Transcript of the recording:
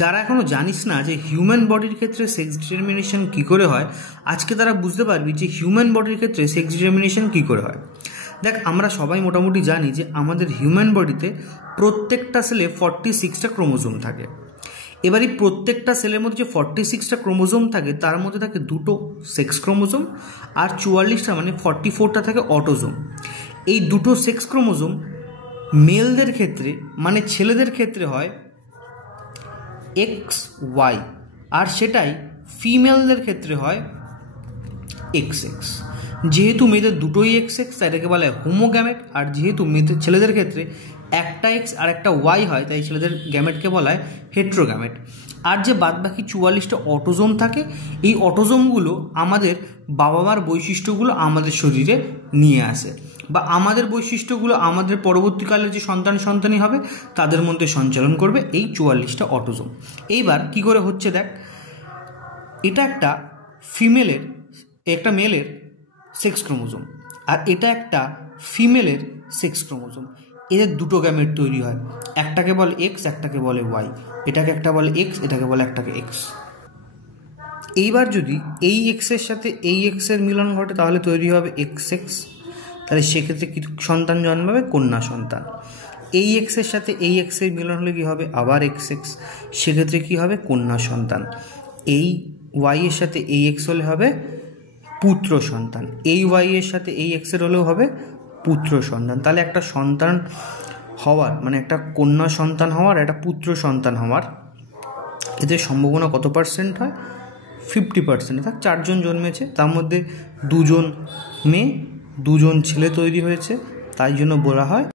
যারা এখনো জানিস না যে হিউম্যান বডির ক্ষেত্রে সেক্স ডিটারমিনেশন কী করে হয়, আজকে তারা বুঝতে পারবি যে হিউম্যান বডির ক্ষেত্রে সেক্স ডিটারমিনেশন কী করে হয়। দেখ, আমরা সবাই মোটামুটি জানি যে আমাদের হিউম্যান বডিতে প্রত্যেকটা সেলে 46টা ক্রোমোজোম থাকে। এবার এই প্রত্যেকটা সেলের মধ্যে যে 46টা ক্রোমোজোম থাকে তার মধ্যে থাকে দুটো সেক্স ক্রোমোজোম আর 44টা মানে 44টা থাকে অটোজোম। এই দুটো সেক্স ক্রোমোজোম মেলদের ক্ষেত্রে মানে ছেলেদের ক্ষেত্রে হয় XY, আর সেটাই ফিমেলদের ক্ষেত্রে হয় XX। যেহেতু মেয়েদের দুটোই XX তাই এটাকে বলা হয় হোমোগ্যামেট, আর যেহেতু মেয়েদের ছেলেদের ক্ষেত্রে একটা X আর একটা Y হয় তাই ছেলেদের গ্যামেটকে বলা হয় হেট্রোগ্যামেট। আর যে বাদবাকি 44টা অটোজোম থাকে, এই অটোজোমগুলো আমাদের বাবা মার বৈশিষ্ট্যগুলো আমাদের শরীরে নিয়ে আসে, বা আমাদের বৈশিষ্ট্যগুলো আমাদের পরবর্তীকালে যে সন্তানই হবে তাদের মধ্যে সঞ্চালন করবে এই 44টা অটোজোম। এইবার কি করে হচ্ছে দেখ, এটা একটা মেলের সেক্স ক্রোমোজোম আর এটা একটা ফিমেলের সেক্স ক্রোমোজোম। এদের দুটো গ্যামেট তৈরি হয়, একটাকে বলে এক্স, একটাকে বলে ওয়াই। এটাকে একটা বলে এক্স, এটাকে বলে একটাকে এক্স। এইবার যদি এই এক্সের সাথে এই এক্সের মিলন ঘটে তাহলে তৈরি হবে XX। তাহলে সেক্ষেত্রে কি সন্তান জন্মাবে? কন্যা সন্তান। এই এক্সের সাথে এই এক্সের মিলন হলে কি হবে? আবার XX। সেক্ষেত্রে কি হবে? কন্যা সন্তান। এই ওয়াই এর সাথে এই এক্স হলে হবে পুত্র সন্তান। এই ওয়াই এর সাথে এই এক্সের হলেও হবে পুত্র সন্তান। তাহলে একটা সন্তান হওয়ার মানে একটা কন্যা সন্তান হওয়ার, একটা পুত্র সন্তান হওয়ার এদের সম্ভাবনা কত পার্সেন্ট হয়? 50%। অর্থাৎ 4 জন জন্মেছে, তার মধ্যে 2 জন মেয়ে 2 জন ছেলে তৈরি হয়েছে, তাই জন্য বলা হয়